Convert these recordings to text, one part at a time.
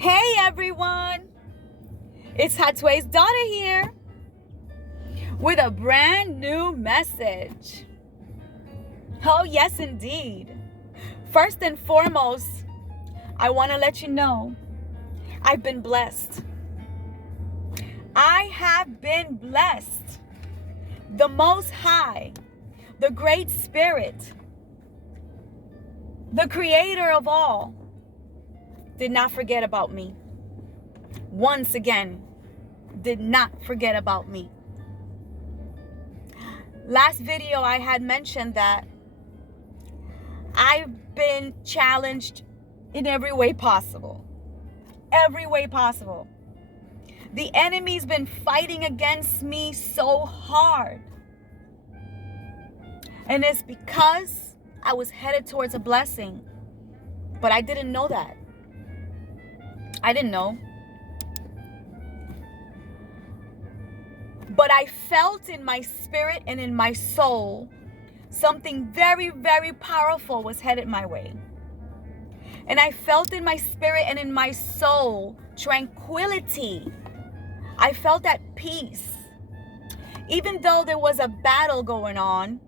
Hey everyone, it's Hatway's daughter here with a brand new message. Oh yes indeed. First and foremost, I want to let you know I've been blessed. I have been blessed. The Most High, the Great Spirit, the Creator of all, did not forget about me. Once again, did not forget about me. Last video I had mentioned that I've been challenged in every way possible. Every way possible. The enemy's been fighting against me so hard. And it's because I was headed towards a blessing. But I didn't know that. I didn't know. But I felt in my spirit and in my soul something very, very powerful was headed my way. And I felt in my spirit and in my soul tranquility. I felt at peace. Even though there was a battle going on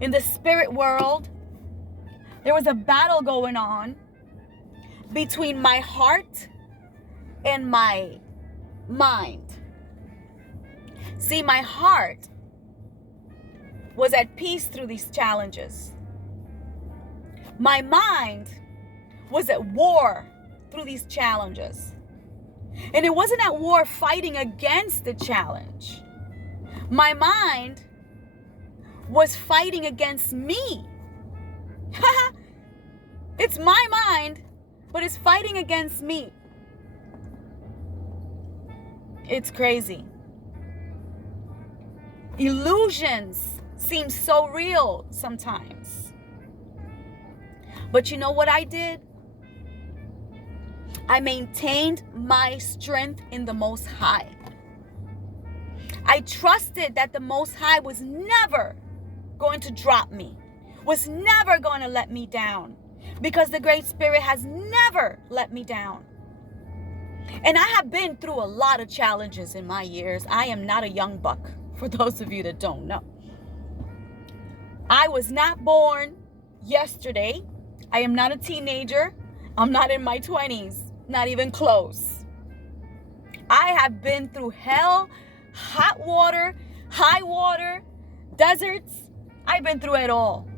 in the spirit world, there was a battle going on between my heart and my mind. See, my heart was at peace through these challenges. My mind was at war through these challenges. And it wasn't at war fighting against the challenge. My mind was fighting against me. It's my mind, but it's fighting against me. It's crazy. Illusions seem so real sometimes. But you know what I did? I maintained my strength in the Most High. I trusted that the Most High was never going to drop me, was never going to let me down, because the Great Spirit has never let me down. And I have been through a lot of challenges in my years. I am not a young buck, for those of you that don't know. I was not born yesterday. I am not a teenager. I'm not in my 20s, not even close. I have been through hell, hot water, high water, deserts. I've been through it all.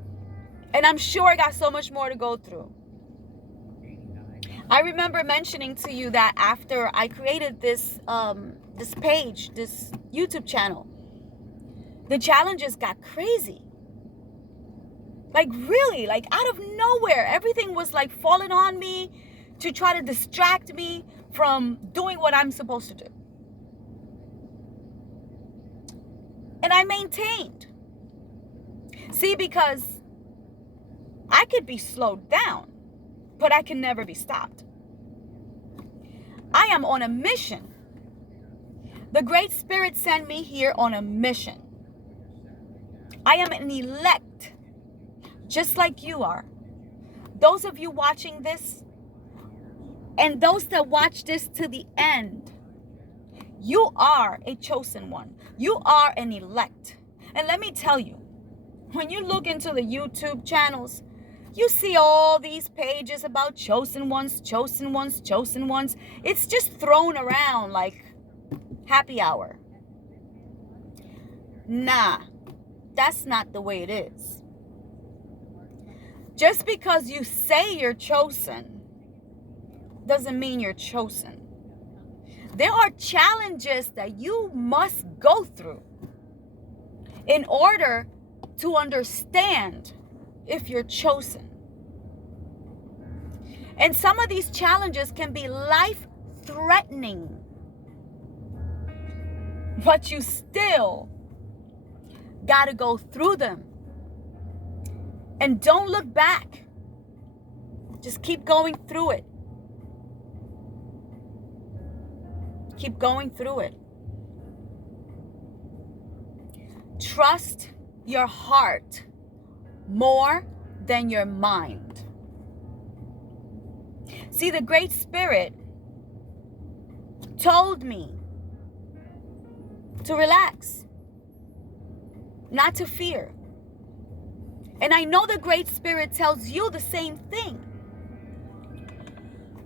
And I'm sure I got so much more to go through. I remember mentioning to you that after I created this page, this YouTube channel, the challenges got crazy. Like really, like out of nowhere, everything was like falling on me to try to distract me from doing what I'm supposed to do. And I maintained. See, because I could be slowed down, but I can never be stopped. I am on a mission. The Great Spirit sent me here on a mission. I am an elect, just like you are. Those of you watching this, and those that watch this to the end, you are a chosen one. You are an elect. And let me tell you, when you look into the YouTube channels, you see all these pages about chosen ones, chosen ones, chosen ones. It's just thrown around like happy hour. Nah, that's not the way it is. Just because you say you're chosen doesn't mean you're chosen. There are challenges that you must go through in order to understand if you're chosen. And some of these challenges can be life-threatening, but you still gotta go through them. And don't look back. Just keep going through it. Keep going through it. Trust your heart more than your mind. See, the Great Spirit told me to relax, not to fear. And I know the Great Spirit tells you the same thing.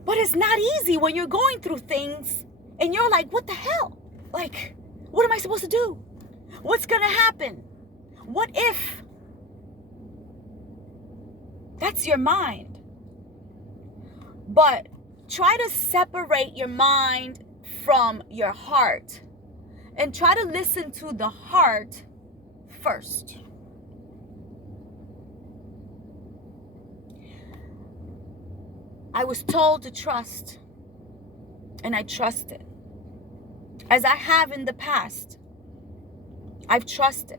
But it's not easy when you're going through things and you're like, what the hell? Like, what am I supposed to do? What's going to happen? What if? That's your mind. But try to separate your mind from your heart and try to listen to the heart first. I was told to trust, and I trusted. As I have in the past, I've trusted.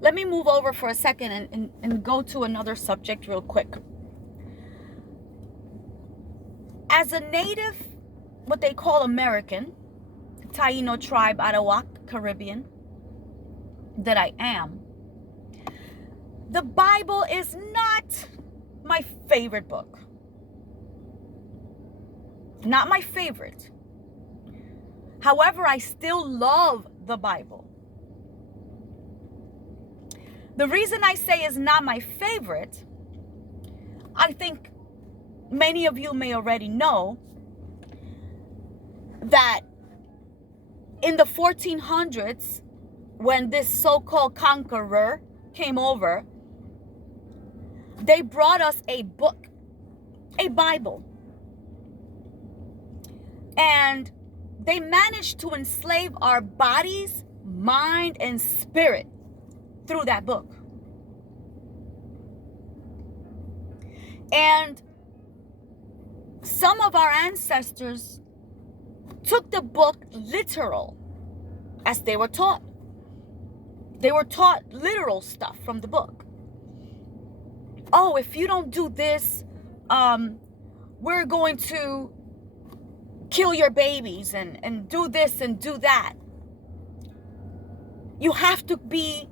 Let me move over for a second and go to another subject real quick. As a native, what they call American, Taino tribe, Arawak, Caribbean, that I am, the Bible is not my favorite book. Not my favorite. However, I still love the Bible. The reason I say it's not my favorite, I think many of you may already know that in the 1400s, when this so-called conqueror came over, they brought us a book, a Bible. And they managed to enslave our bodies, mind, and spirit through that book. And some of our ancestors took the book literal as they were taught. They were taught literal stuff from the book. Oh, if you don't do this, we're going to kill your babies and do this and do that. You have to be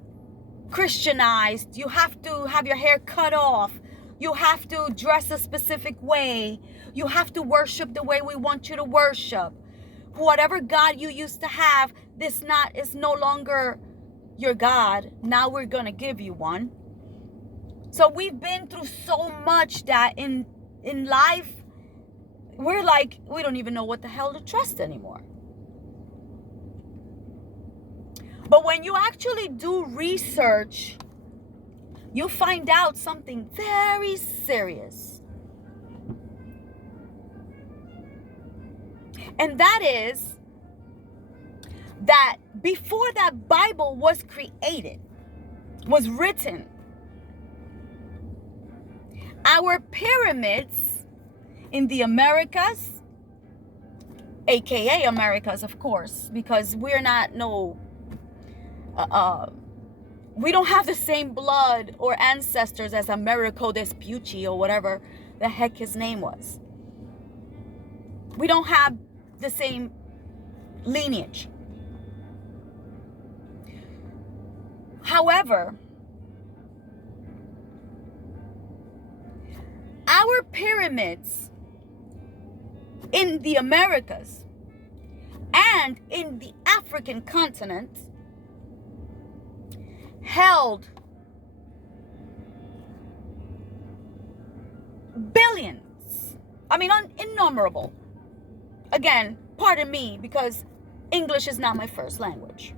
Christianized. You have to have your hair cut off. You have to dress a specific way. You have to worship the way we want you to worship. Whatever God you used to have, is no longer your God. Now we're going to give you one. So we've been through so much that in life, we're like, we don't even know what the hell to trust anymore. But when you actually do research, you find out something very serious. And that is that before that Bible was created, was written, our pyramids in the Americas, aka Americas, of course, because we're not we don't have the same blood or ancestors as Americo Vespucci or whatever the heck his name was. We don't have the same lineage. However, our pyramids in the Americas and in the African continent held billions. I mean, innumerable. Again, pardon me, because English is not my first language.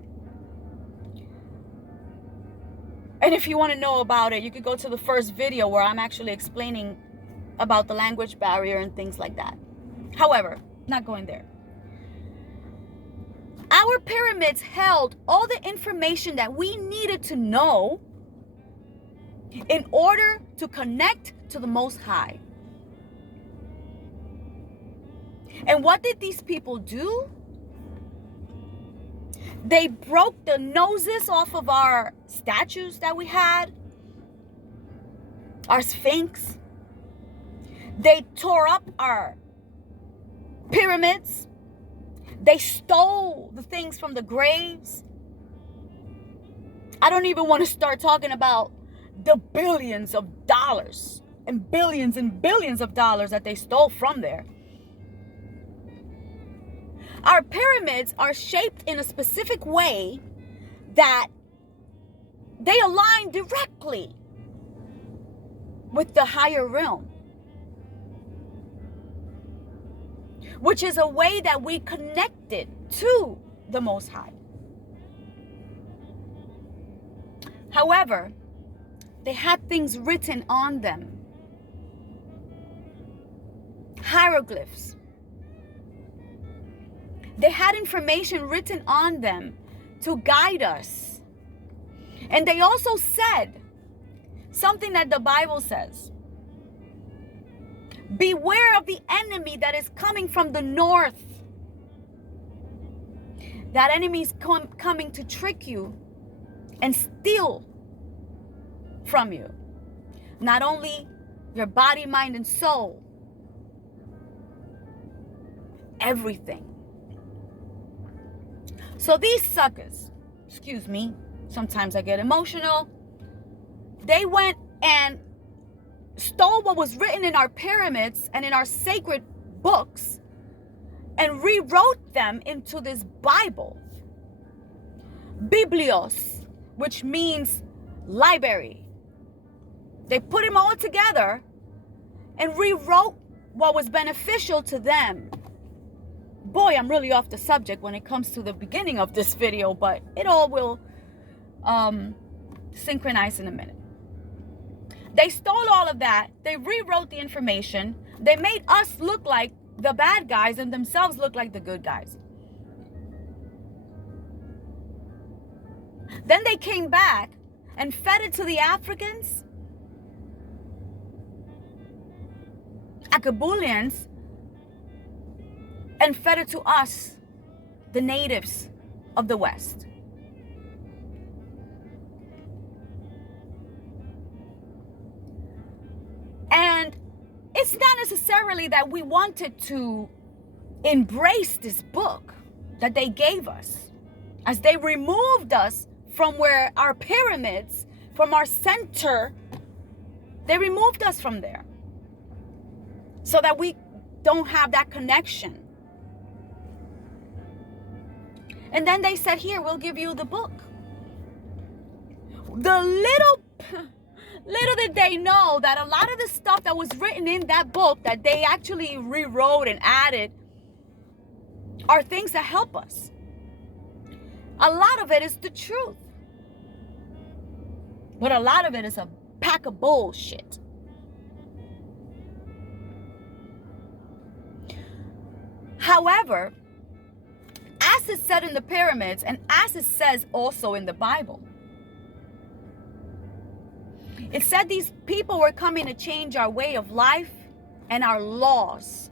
And if you want to know about it, you could go to the first video where I'm actually explaining about the language barrier and things like that. However, not going there. Our pyramids held all the information that we needed to know in order to connect to the Most High. And what did these people do? They broke the noses off of our statues that we had, our Sphinx. They tore up our pyramids. They stole the things from the graves. I don't even want to start talking about the billions of dollars and billions of dollars that they stole from there. Our pyramids are shaped in a specific way that they align directly with the higher realm, which is a way that we connected to the Most High. However, they had things written on them, hieroglyphs. They had information written on them to guide us. And they also said something that the Bible says: beware of the enemy that is coming from the north. That enemy is coming to trick you and steal from you. Not only your body, mind, and soul, everything. So these suckers, excuse me, sometimes I get emotional, they went and stole what was written in our pyramids and in our sacred books and rewrote them into this Bible. Biblios, which means library. They put them all together and rewrote what was beneficial to them. Boy, I'm really off the subject when it comes to the beginning of this video, but it all will synchronize in a minute. They stole all of that. They rewrote the information. They made us look like the bad guys and themselves look like the good guys. Then they came back and fed it to the Africans, Akabulians, and fed it to us, the natives of the West. And it's not necessarily that we wanted to embrace this book that they gave us, as they removed us from where our pyramids, from our center, they removed us from there so that we don't have that connection. And then they said, here, we'll give you the book. The little did they know that a lot of the stuff that was written in that book that they actually rewrote and added are things that help us. A lot of it is the truth. But a lot of it is a pack of bullshit. However, as it said in the pyramids and as it says also in the Bible, it said these people were coming to change our way of life and our laws.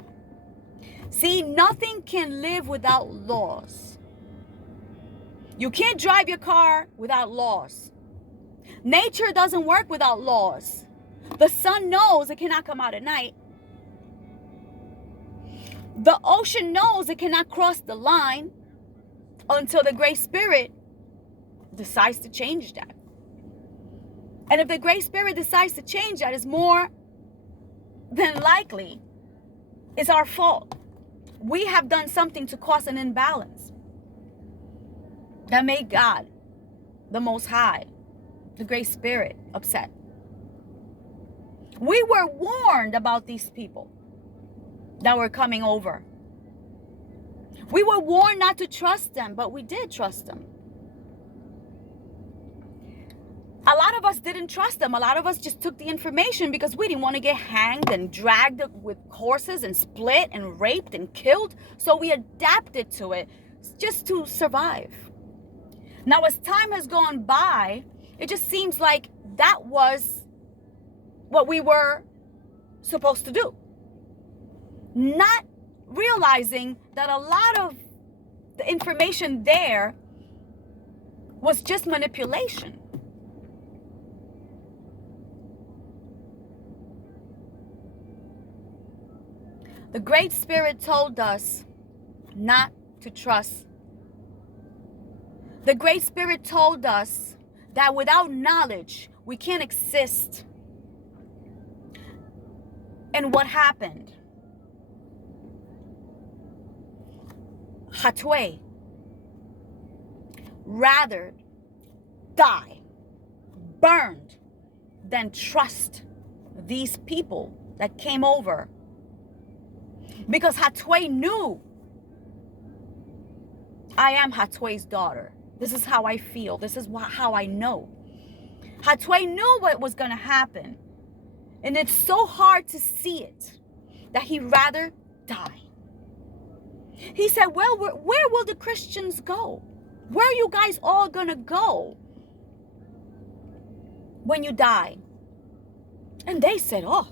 See, nothing can live without laws. You can't drive your car without laws. Nature doesn't work without laws. The sun knows it cannot come out at night. The ocean knows it cannot cross the line until the Great Spirit decides to change that. And if the Great Spirit decides to change that, it's more than likely it's our fault. We have done something to cause an imbalance that made God, the Most High, the Great Spirit, upset. We were warned about these people that were coming over. We were warned not to trust them, but we did trust them. A lot of us didn't trust them. A lot of us just took the information because we didn't want to get hanged and dragged with horses and split and raped and killed. So we adapted to it just to survive. Now, as time has gone by, it just seems like that was what we were supposed to do. Not realizing that a lot of the information there was just manipulation. The Great Spirit told us not to trust. The Great Spirit told us that without knowledge, we can't exist. And what happened? Hatui rather die, burned, than trust these people that came over. Because Hatui knew, I am Hatui's daughter. This is how I feel. This is how I know. Hatui knew what was going to happen. And it's so hard to see it that he rather die. He said, well, where will the Christians go? Where are you guys all going to go when you die? And they said, oh,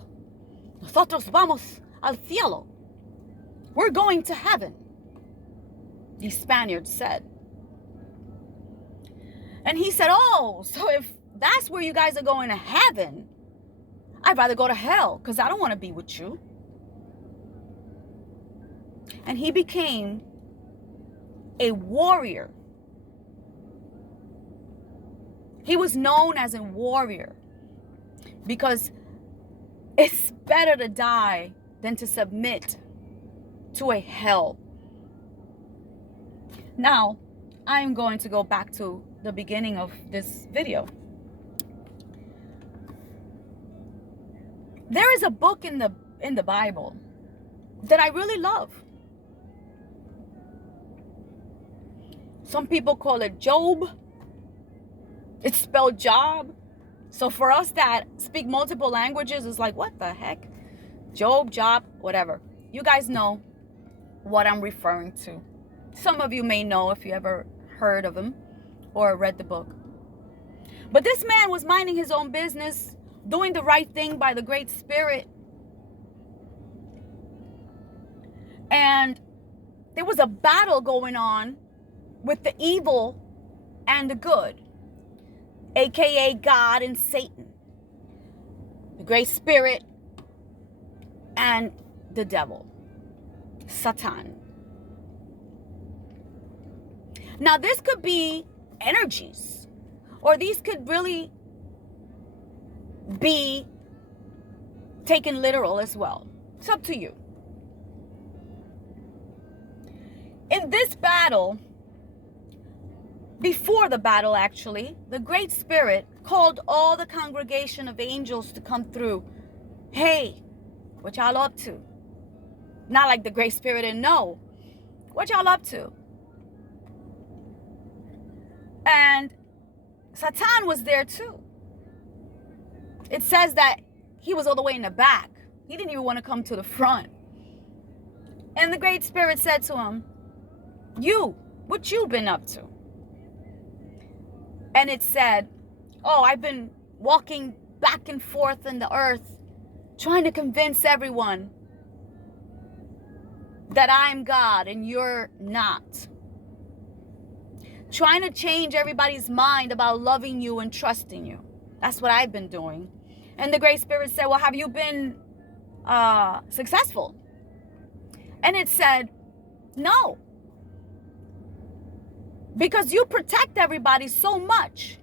nosotros vamos al cielo. We're going to heaven, the Spaniards said. And he said, oh, so if that's where you guys are going to heaven, I'd rather go to hell because I don't want to be with you. And he became a warrior. He was known as a warrior because it's better to die than to submit to a hell. Now, I'm going to go back to the beginning of this video. There is a book in the Bible that I really love. Some people call it Job. It's spelled Job. So for us that speak multiple languages, it's like, what the heck? Job, Job, whatever. You guys know what I'm referring to. Some of you may know if you ever heard of him or read the book. But this man was minding his own business, doing the right thing by the Great Spirit. And there was a battle going on with the evil and the good, aka God and Satan, the Great Spirit and the devil, Satan. Now this could be energies, or these could really be taken literal as well. It's up to you. In this battle, before the battle actually, the Great Spirit called all the congregation of angels to come through. Hey, what y'all up to? Not like the Great Spirit didn't know. What y'all up to? And Satan was there too. It says that he was all the way in the back. He didn't even want to come to the front. And the Great Spirit said to him, what you been up to? And it said, oh, I've been walking back and forth in the earth, trying to convince everyone that I'm God and you're not. Trying to change everybody's mind about loving you and trusting you. That's what I've been doing. And the Great Spirit said, well, have you been successful? And it said, no. Because you protect everybody so much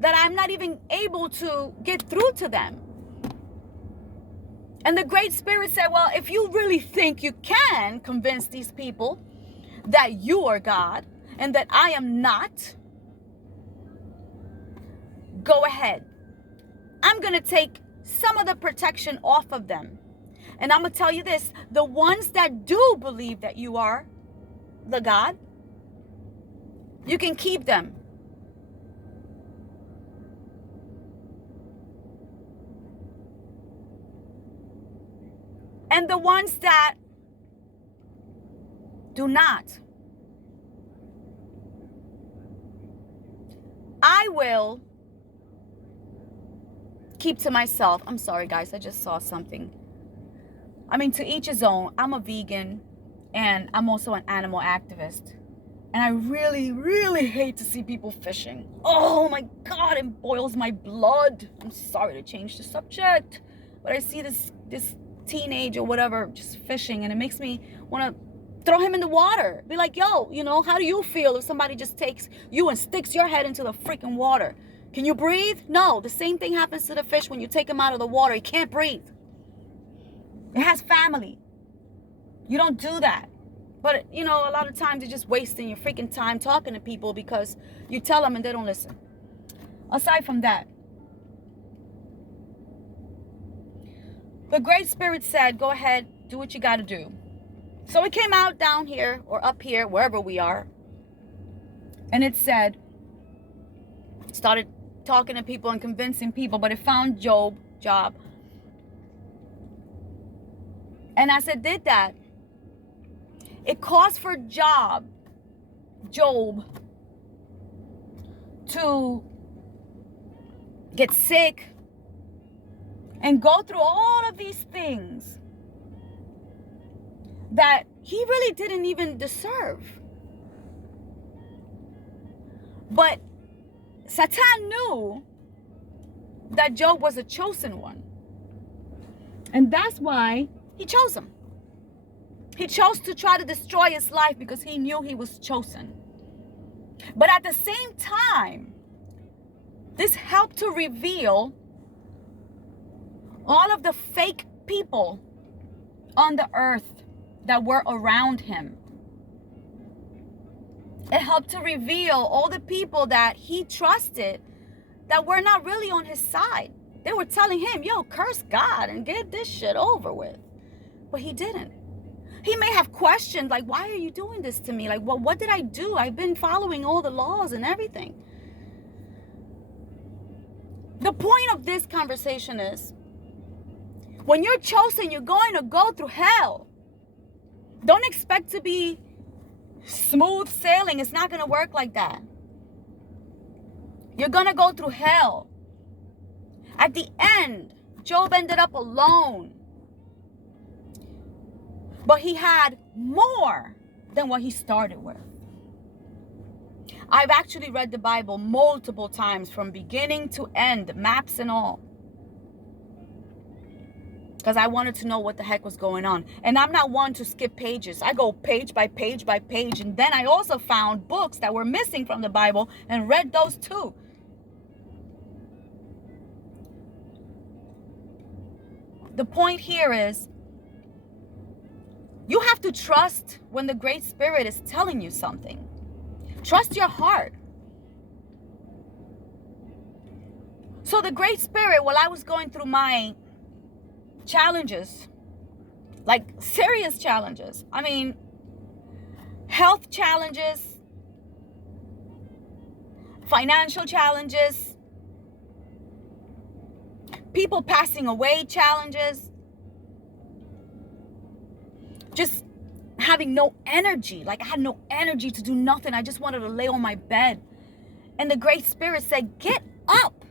that I'm not even able to get through to them. And the Great Spirit said, well, if you really think you can convince these people that you are God and that I am not, go ahead. I'm going to take some of the protection off of them. And I'm going to tell you this, the ones that do believe that you are the God, you can keep them. And the ones that do not, I will keep to myself. I'm sorry, guys. I just saw something. I mean, to each his own. I'm a vegan and I'm also an animal activist. And I really, really hate to see people fishing. Oh my God, it boils my blood. I'm sorry to change the subject, but I see this teenage or whatever just fishing, and it makes me want to throw him in the water. Be like, yo, how do you feel if somebody just takes you and sticks your head into the freaking water? Can you breathe? No, the same thing happens to the fish when you take him out of the water. He can't breathe. It has family. You don't do that. But, a lot of times you're just wasting your freaking time talking to people because you tell them and they don't listen. Aside from that, the Great Spirit said, go ahead, do what you got to do. So it came out down here or up here, wherever we are. And it said, started talking to people and convincing people, but it found Job. And as it did that, it caused for Job to get sick and go through all of these things that he really didn't even deserve. But Satan knew that Job was a chosen one. And that's why he chose him. He chose to try to destroy his life because he knew he was chosen. But at the same time, this helped to reveal all of the fake people on the earth that were around him. It helped to reveal all the people that he trusted that were not really on his side. They were telling him, yo, curse God and get this shit over with. But he didn't. He may have questioned, like, why are you doing this to me? Like, what did I do? I've been following all the laws and everything. The point of this conversation is, when you're chosen, you're going to go through hell. Don't expect to be smooth sailing. It's not going to work like that. You're going to go through hell. At the end, Job ended up alone. But he had more than what he started with. I've actually read the Bible multiple times from beginning to end, maps and all. Because I wanted to know what the heck was going on. And I'm not one to skip pages. I go page by page by page. And then I also found books that were missing from the Bible and read those too. The point here is, you have to trust when the Great Spirit is telling you something. Trust your heart. So the Great Spirit, while I was going through my challenges, like serious challenges, I mean, health challenges, financial challenges, people passing away challenges, just having no energy. Like I had no energy to do nothing. I just wanted to lay on my bed. And the Great Spirit said, get up.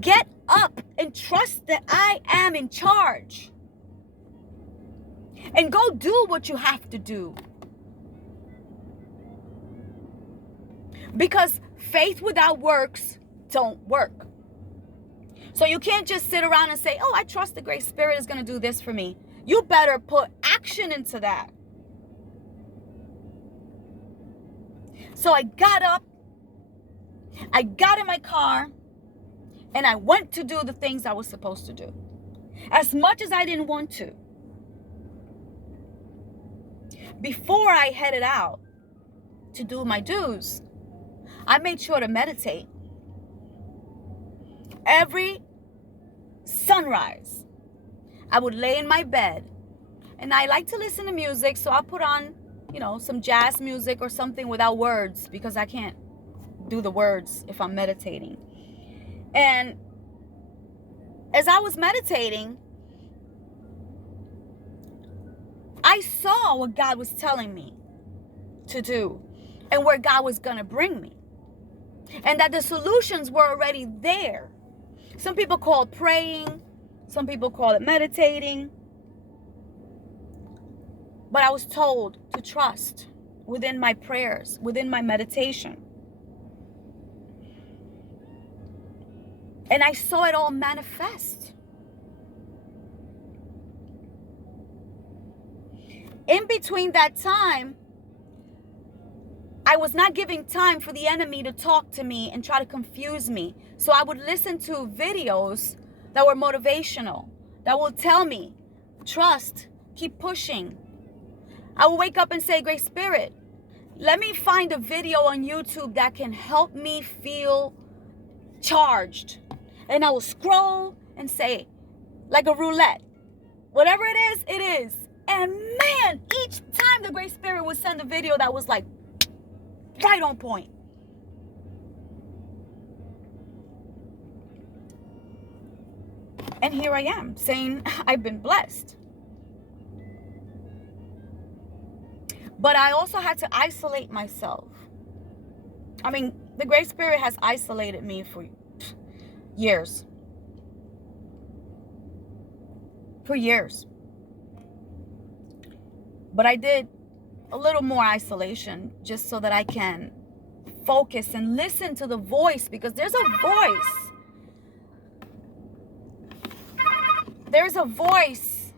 Get up and trust that I am in charge. And go do what you have to do. Because faith without works don't work. So you can't just sit around and say, oh, I trust the Great Spirit is going to do this for me. You better put action into that. So I got up, I got in my car, and I went to do the things I was supposed to do. As much as I didn't want to. Before I headed out to do my dues, I made sure to meditate. Every sunrise, I would lay in my bed, and I like to listen to music, so I'll put on, some jazz music or something without words, because I can't do the words if I'm meditating. And as I was meditating, I saw what God was telling me to do and where God was going to bring me, and that the solutions were already there. Some people call it praying. Some people call it meditating. But I was told to trust within my prayers, within my meditation. And I saw it all manifest. In between that time, I was not giving time for the enemy to talk to me and try to confuse me. So I would listen to videos that were motivational, that will tell me, trust, keep pushing. I will wake up and say, Great Spirit, let me find a video on YouTube that can help me feel charged. And I will scroll and say, like a roulette, whatever it is, it is. And man, each time the Great Spirit would send a video that was like right on point. And here I am saying I've been blessed. But I also had to isolate myself. I mean, the Great Spirit has isolated me for years. For years. But I did a little more isolation just so that I can focus and listen to the voice, because there's a voice. There's a voice.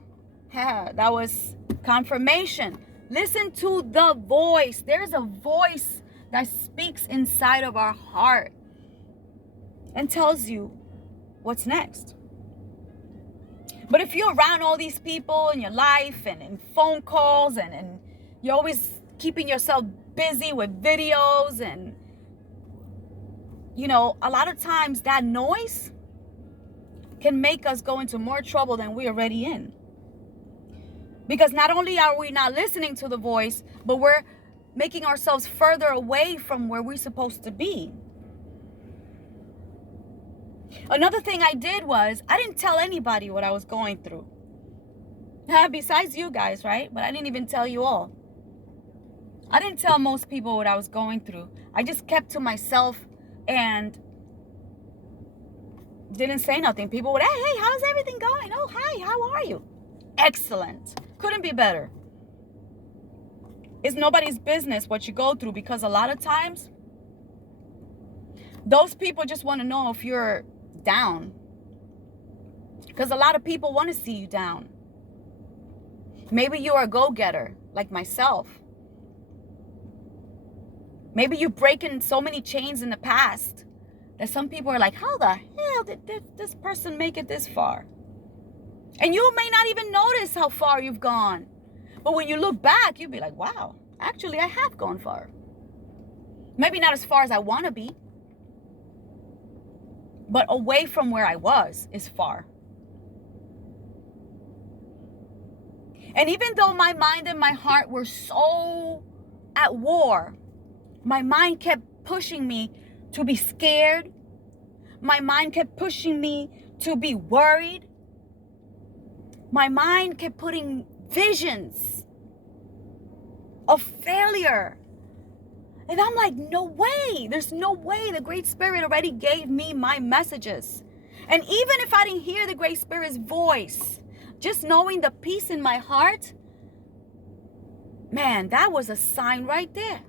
That was confirmation. Listen to the voice. There's a voice that speaks inside of our heart and tells you what's next. But if you're around all these people in your life and in phone calls and you're always keeping yourself busy with videos, and you know, a lot of times that noise can make us go into more trouble than we're already in. Because not only are we not listening to the voice, but we're making ourselves further away from where we're supposed to be. Another thing I did was I didn't tell anybody what I was going through. Besides you guys, right? But I didn't even tell you all. I didn't tell most people what I was going through. I just kept to myself and didn't say nothing. People would, hey, how's everything going? Oh, hi, how are you? Excellent. Couldn't be better. It's nobody's business what you go through, because a lot of times those people just want to know if you're down. Because a lot of people want to see you down. Maybe you're a go-getter like myself. Maybe you've broken so many chains in the past that some people are like, how the hell did this person make it this far? And you may not even notice how far you've gone. But when you look back, you'll be like, wow, actually I have gone far. Maybe not as far as I want to be, but away from where I was is far. And even though my mind and my heart were so at war, my mind kept pushing me to be scared. My mind kept pushing me to be worried. My mind kept putting visions of failure. And I'm like, no way. There's no way. The Great Spirit already gave me my messages. And even if I didn't hear the Great Spirit's voice, just knowing the peace in my heart, man, that was a sign right there.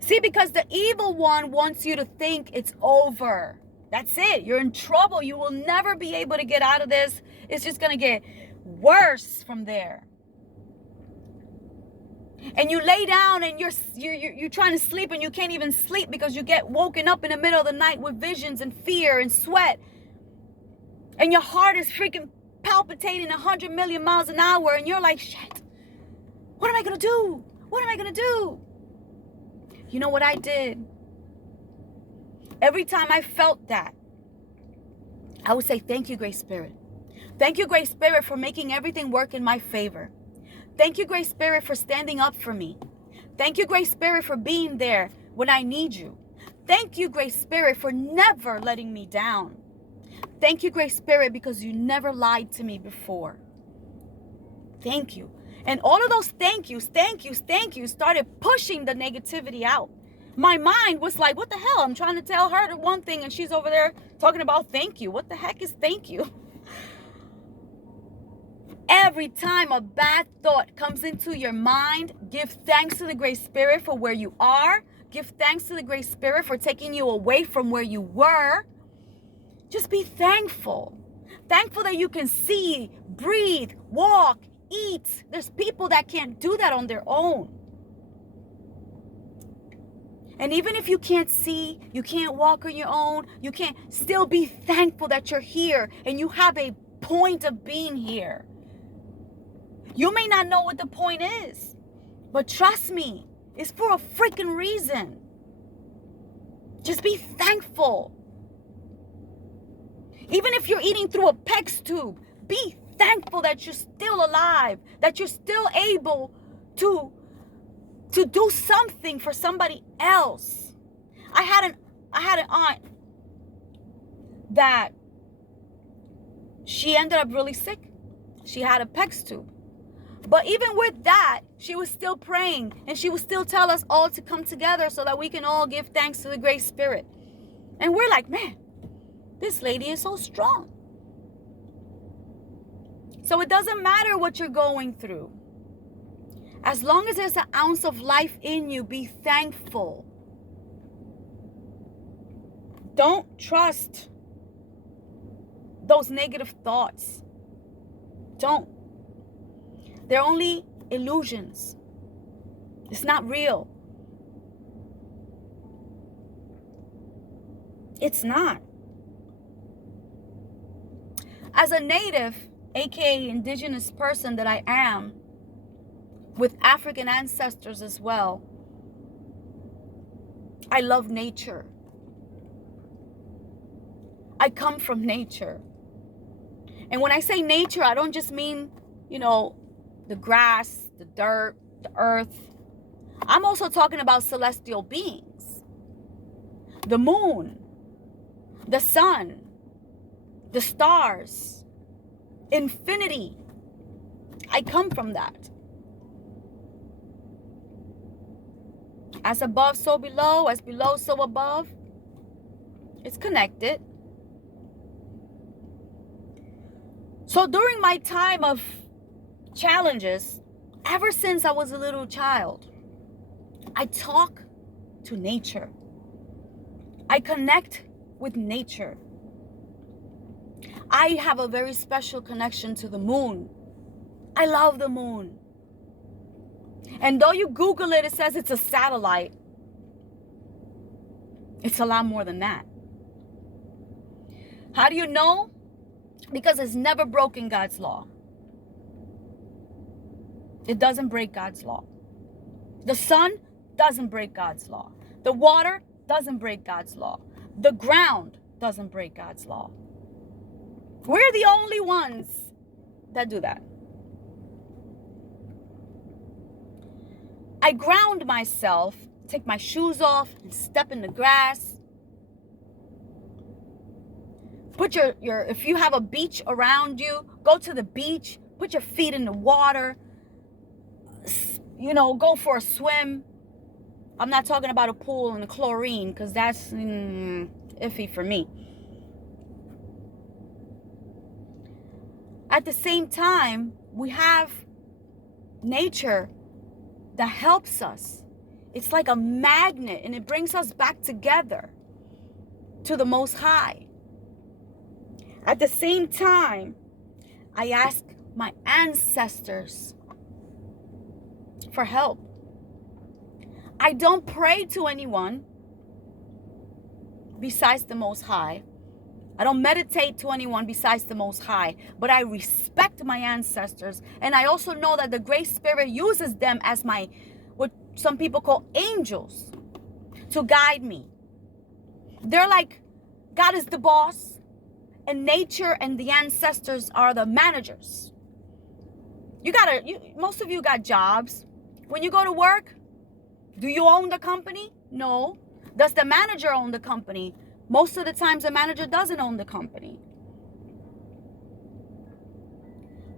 See, because the evil one wants you to think it's over. That's it. You're in trouble. You will never be able to get out of this. It's just going to get worse from there. And you lay down and you're trying to sleep and you can't even sleep because you get woken up in the middle of the night with visions and fear and sweat. And your heart is freaking palpitating 100 million miles an hour. And you're like, shit, what am I going to do? What am I going to do? You know what I did? Every time I felt that, I would say, thank you, Great Spirit. Thank you, Great Spirit, for making everything work in my favor. Thank you, Great Spirit, for standing up for me. Thank you, Great Spirit, for being there when I need you. Thank you, Great Spirit, for never letting me down. Thank you, Great Spirit, because you never lied to me before. Thank you. And all of those thank yous started pushing the negativity out. My mind was like, what the hell? I'm trying to tell her one thing and she's over there talking about thank you. What the heck is thank you? Every time a bad thought comes into your mind, give thanks to the Great Spirit for where you are. Give thanks to the Great Spirit for taking you away from where you were. Just be thankful. Thankful that you can see, breathe, walk, eat. There's people that can't do that on their own. And even if you can't see, you can't walk on your own, you can't, still be thankful that you're here and you have a point of being here. You may not know what the point is, but trust me, it's for a freaking reason. Just be thankful. Even if you're eating through a PEX tube, be thankful that you're still alive, that you're still able to do something for somebody else. I had an aunt that she ended up really sick. She had a PEX tube. But even with that, she was still praying, and she would still tell us all to come together so that we can all give thanks to the Great Spirit. And we're like, man, this lady is so strong. So it doesn't matter what you're going through. As long as there's an ounce of life in you, be thankful. Don't trust those negative thoughts. Don't. They're only illusions. It's not real. It's not. As a native, aka indigenous person that I am, with African ancestors as well, I love nature. I come from nature. And when I say nature, I don't just mean, the grass, the dirt, the earth. I'm also talking about celestial beings. The moon, the sun, the stars, infinity. I come from that. As above, so below. As below, so above. It's connected. So during my time of challenges, ever since I was a little child, I talk to nature. I connect with nature. I have a very special connection to the moon. I love the moon. And though you Google it, it says it's a satellite. It's a lot more than that. How do you know? Because it's never broken God's law. It doesn't break God's law. The sun doesn't break God's law. The water doesn't break God's law. The ground doesn't break God's law. We're the only ones that do that. I ground myself, take my shoes off and step in the grass. Put your if you have a beach around you, go to the beach, put your feet in the water. Go for a swim. I'm not talking about a pool and the chlorine, because that's iffy for me. At the same time, we have nature that helps us. It's like a magnet, and it brings us back together to the Most High. At the same time, I ask my ancestors for help. I don't pray to anyone besides the Most High. I don't meditate to anyone besides the Most High, but I respect my ancestors, and I also know that the Great Spirit uses them as what some people call angels, to guide me. They're like, God is the boss, and nature and the ancestors are the managers. Most of you got jobs. When you go to work, do you own the company? No. Does the manager own the company? Most of the times the manager doesn't own the company.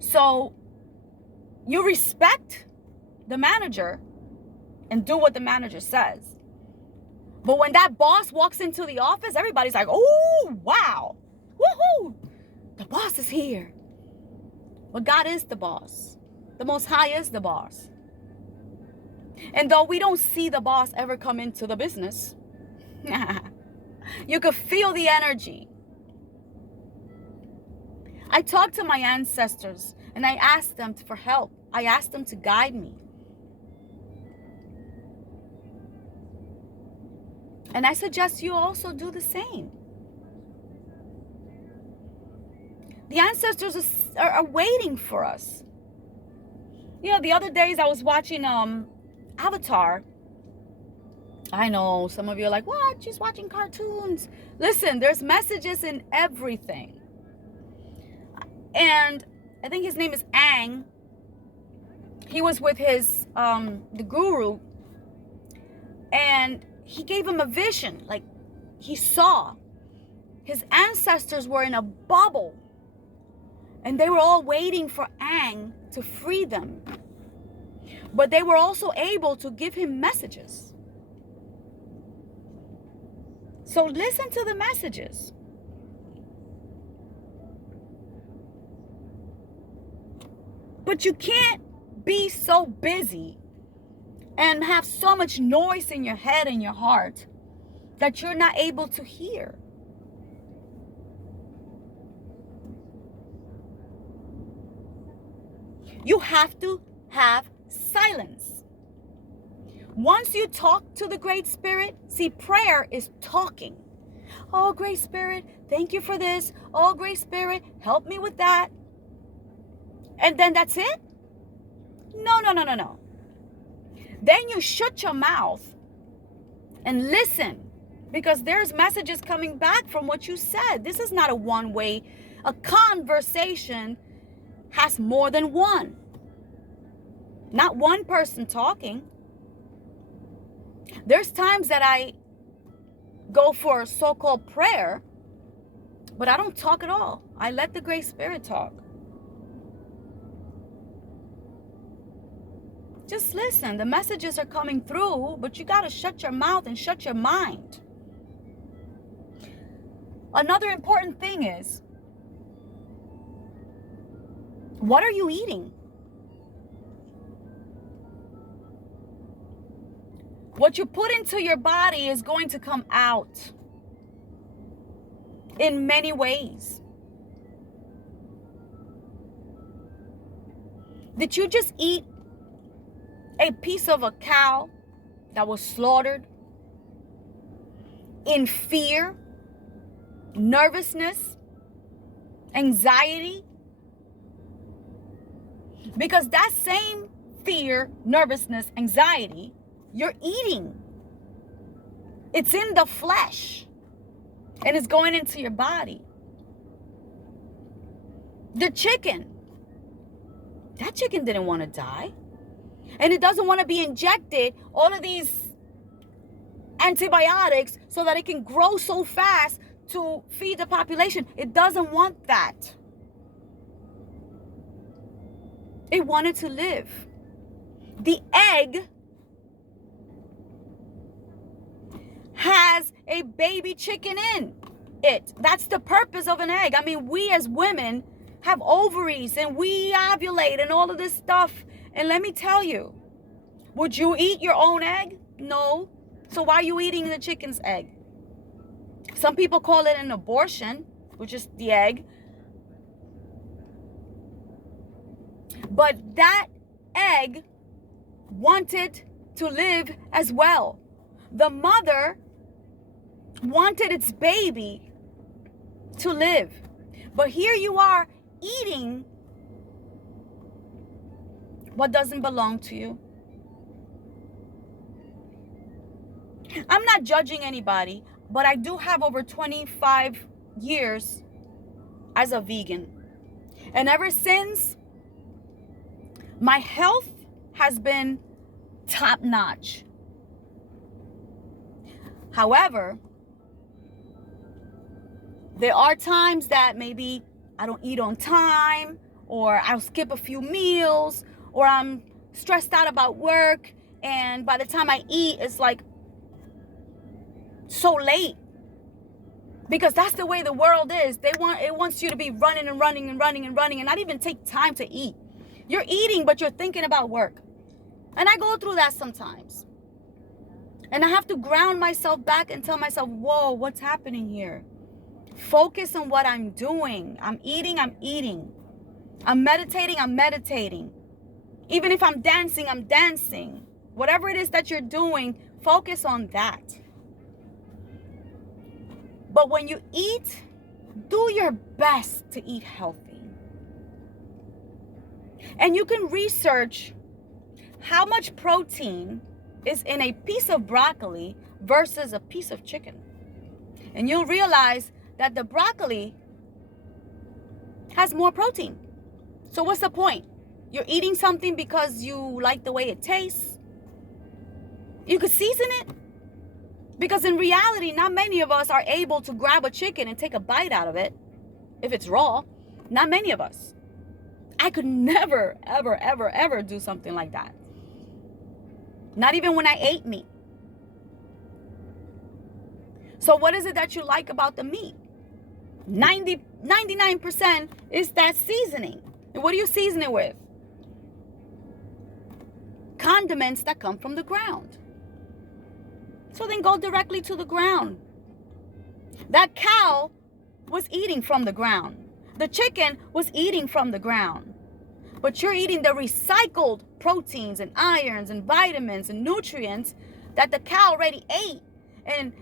So you respect the manager and do what the manager says. But when that boss walks into the office, everybody's like, oh, wow. Woohoo! The boss is here. But God is the boss. The Most High is the boss. And though we don't see the boss ever come into the business, you could feel the energy. I talked to my ancestors and I asked them for help. I asked them to guide me. And I suggest you also do the same. The ancestors are waiting for us. You know, the other days I was watching Avatar. I know some of you are like, what? She's watching cartoons. Listen, there's messages in everything. And I think his name is Aang. He was with his, the guru. And he gave him a vision. Like, he saw his ancestors were in a bubble. And they were all waiting for Aang to free them. But they were also able to give him messages. So listen to the messages. But you can't be so busy and have so much noise in your head and your heart that you're not able to hear. You have to have silence. Once you talk to the Great Spirit, see, prayer is talking. Oh, Great Spirit, thank you for this. Oh, Great Spirit, help me with that. And then that's it? No. Then you shut your mouth and listen, because there's messages coming back from what you said. This is not a one-way. A conversation has more than one. Not one person talking. There's times that I go for so-called prayer, but I don't talk at all. I let the Great Spirit talk. Just listen. The messages are coming through, but you got to shut your mouth and shut your mind. Another important thing is, what are you eating? What you put into your body is going to come out in many ways. Did you just eat a piece of a cow that was slaughtered in fear, nervousness, anxiety? Because that same fear, nervousness, anxiety, you're eating. It's in the flesh and it's going into your body. The chicken, that chicken didn't want to die. And it doesn't want to be injected all of these antibiotics so that it can grow so fast to feed the population. It doesn't want that. It wanted to live. The egg has a baby chicken in it. That's the purpose of an egg. I mean, we as women have ovaries and we ovulate and all of this stuff. And let me tell you, would you eat your own egg? No. So why are you eating the chicken's egg? Some people call it an abortion, which is the egg. But that egg wanted to live as well. The mother wanted its baby to live. But here you are eating what doesn't belong to you. I'm not judging anybody, but I do have over 25 years as a vegan. And ever since, my health has been top notch. However, there are times that maybe I don't eat on time, or I'll skip a few meals, or I'm stressed out about work, and by the time I eat, it's like so late. Because that's the way the world is. It wants you to be running and not even take time to eat. You're eating, but you're thinking about work. And I go through that sometimes. And I have to ground myself back and tell myself, whoa, what's happening here? Focus on what I'm doing. I'm eating, I'm eating. I'm meditating, I'm meditating. Even if I'm dancing, I'm dancing. Whatever it is that you're doing, focus on that. But when you eat, do your best to eat healthy. And you can research how much protein is in a piece of broccoli versus a piece of chicken. And you'll realize that the broccoli has more protein. So what's the point? You're eating something because you like the way it tastes. You could season it. Because in reality, not many of us are able to grab a chicken and take a bite out of it if it's raw. Not many of us. I could never, ever, ever, ever do something like that. Not even when I ate meat. So what is it that you like about the meat? 99% is that seasoning. And what do you season it with? Condiments that come from the ground. So then go directly to the ground. That cow was eating from the ground. The chicken was eating from the ground. But you're eating the recycled proteins and irons and vitamins and nutrients that the cow already ate. And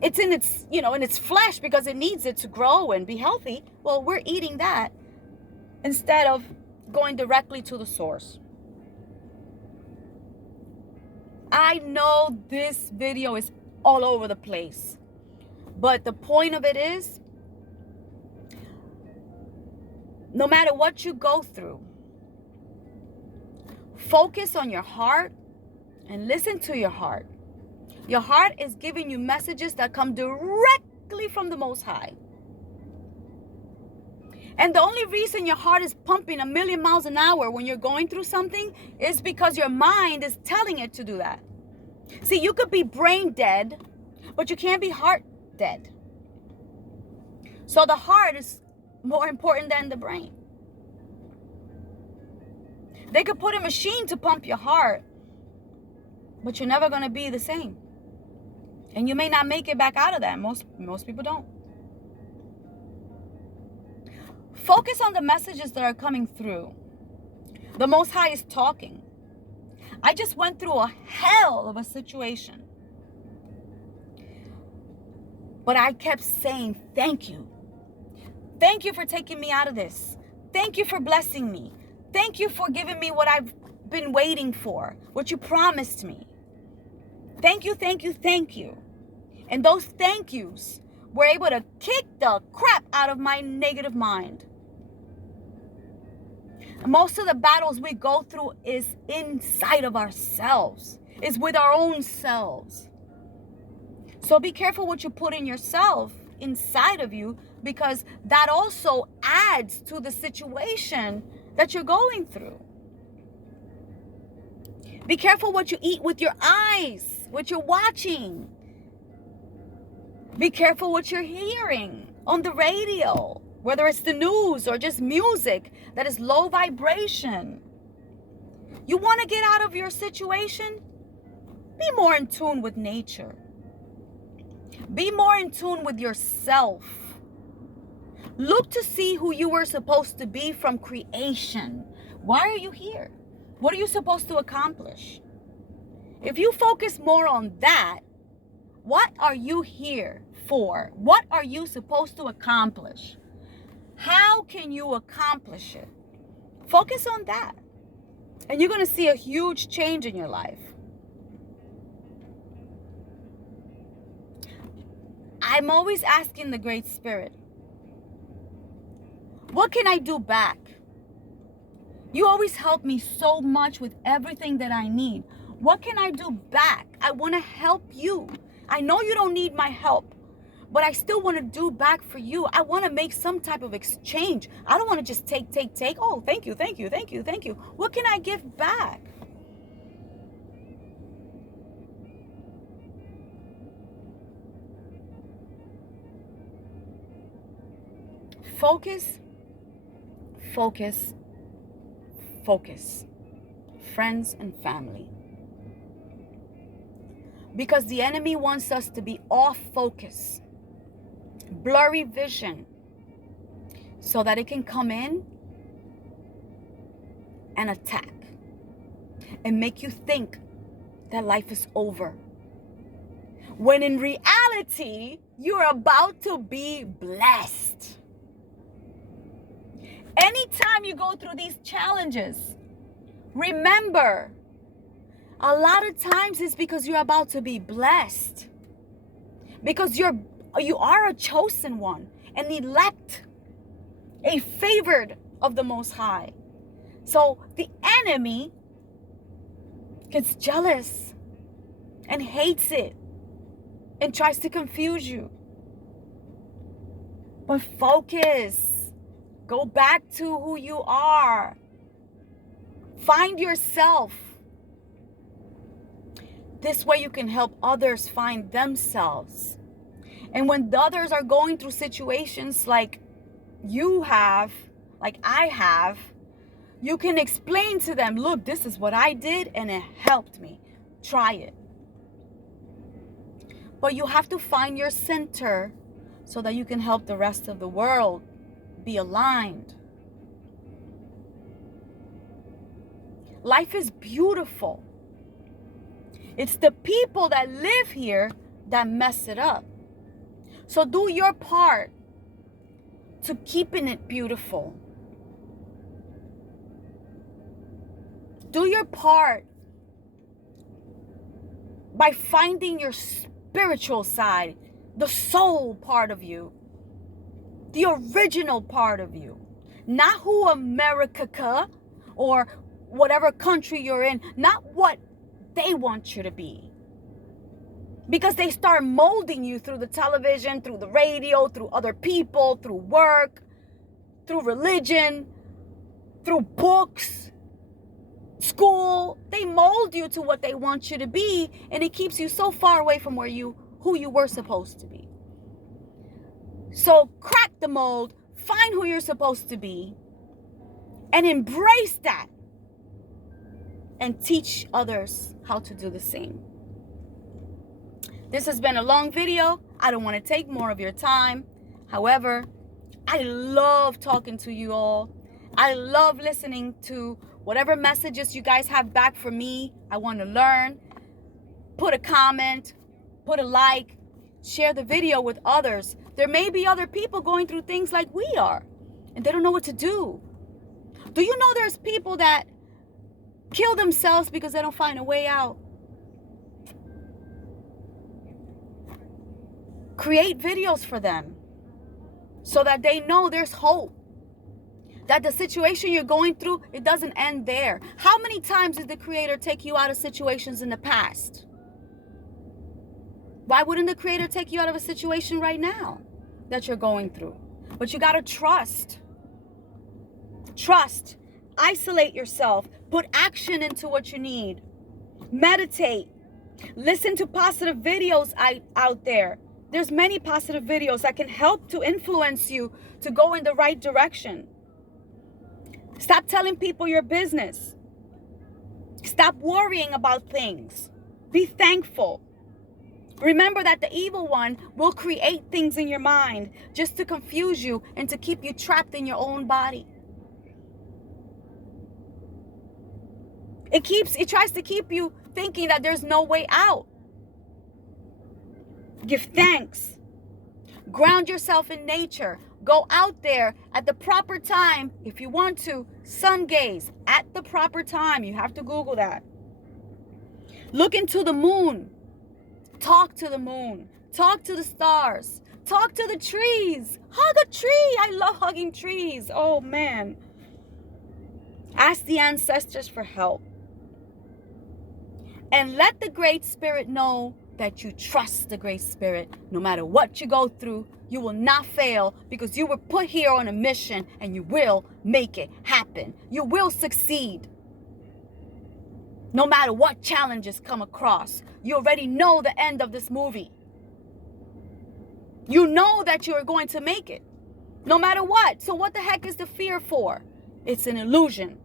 it's in its, in its flesh because it needs it to grow and be healthy. Well, we're eating that instead of going directly to the source. I know this video is all over the place, but the point of it is, no matter what you go through, focus on your heart and listen to your heart. Your heart is giving you messages that come directly from the Most High. And the only reason your heart is pumping 1,000,000 miles an hour when you're going through something is because your mind is telling it to do that. See, you could be brain dead, but you can't be heart dead. So the heart is more important than the brain. They could put a machine to pump your heart, but you're never going to be the same. And you may not make it back out of that. Most people don't. Focus on the messages that are coming through. The Most High is talking. I just went through a hell of a situation. But I kept saying, thank you. Thank you for taking me out of this. Thank you for blessing me. Thank you for giving me what I've been waiting for, what you promised me. Thank you, thank you, thank you. And those thank yous were able to kick the crap out of my negative mind. Most of the battles we go through is inside of ourselves, is with our own selves. So be careful what you put in yourself, inside of you, because that also adds to the situation that you're going through. Be careful what you eat with your eyes, what you're watching. Be careful what you're hearing on the radio, whether it's the news or just music that is low vibration. You want to get out of your situation? Be more in tune with nature. Be more in tune with yourself. Look to see who you were supposed to be from creation. Why are you here? What are you supposed to accomplish? If you focus more on that, what are you here for? What are you supposed to accomplish? How can you accomplish it? Focus on that. And you're going to see a huge change in your life. I'm always asking the Great Spirit, what can I do back? You always help me so much with everything that I need. What can I do back? I want to help you. I know you don't need my help, but I still want to do back for you. I want to make some type of exchange. I don't want to just take. Oh, thank you, thank you, thank you, thank you. What can I give back? Focus, focus, focus. Friends and family. Because the enemy wants us to be off focus, blurry vision, so that it can come in and attack and make you think that life is over. when in reality, you're about to be blessed. Anytime you go through these challenges, remember, a lot of times it's because you're about to be blessed. Because you are a chosen one, an elect, a favored of the Most High. So the enemy gets jealous and hates it and tries to confuse you. But focus. Go back to who you are. Find yourself. This way you can help others find themselves. And when the others are going through situations like you have, like I have, you can explain to them, look, this is what I did and it helped me. Try it. But you have to find your center so that you can help the rest of the world be aligned. Life is beautiful. It's the people that live here that mess it up. So do your part to keeping it beautiful. Do your part by finding your spiritual side, the soul part of you, the original part of you. Not who America or whatever country you're in, not what they want you to be. Because they start molding you through the television, through the radio, through other people, through work, through religion, through books, school. They mold you to what they want you to be, and it keeps you so far away from who you were supposed to be. So crack the mold, find who you're supposed to be, and embrace that. And teach others how to do the same. This has been a long video. I don't want to take more of your time. However, I love talking to you all. I love listening to whatever messages you guys have back for me. I want to learn. Put a comment, put a like, share the video with others. There may be other people going through things like we are, and they don't know what to do. Do you know there's people that kill themselves because they don't find a way out? Create videos for them so that they know there's hope. That the situation you're going through, it doesn't end there. How many times did the Creator take you out of situations in the past? Why wouldn't the Creator take you out of a situation right now that you're going through? But you got to trust. Trust. Isolate yourself. Put action into what you need. Meditate. Listen to positive videos out there. There's many positive videos that can help to influence you to go in the right direction. Stop telling people your business. Stop worrying about things. Be thankful. Remember that the evil one will create things in your mind just to confuse you and to keep you trapped in your own body. It tries to keep you thinking that there's no way out. Give thanks. Ground yourself in nature. Go out there at the proper time. If you want to, sun gaze at the proper time. You have to Google that. Look into the moon. Talk to the moon. Talk to the stars. Talk to the trees. Hug a tree. I love hugging trees. Oh, man. Ask the ancestors for help. And let the Great Spirit know that you trust the Great Spirit. No matter what you go through, you will not fail because you were put here on a mission and you will make it happen. You will succeed. No matter what challenges come across, you already know the end of this movie. You know that you are going to make it. No matter what. So what the heck is the fear for? It's an illusion.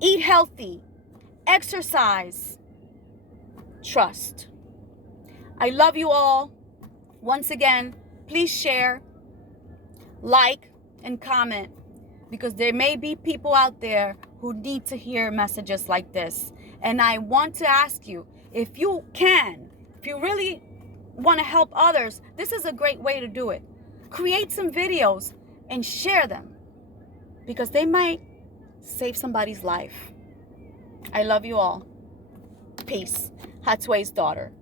Eat healthy. Exercise. Trust. I love you all. Once again, please share, like, and comment because there may be people out there who need to hear messages like this. And I want to ask you, if you if you really want to help others, this is a great way to do it. Create some videos and share them, because they might save somebody's life. I love you all. Peace. Hatsway's daughter.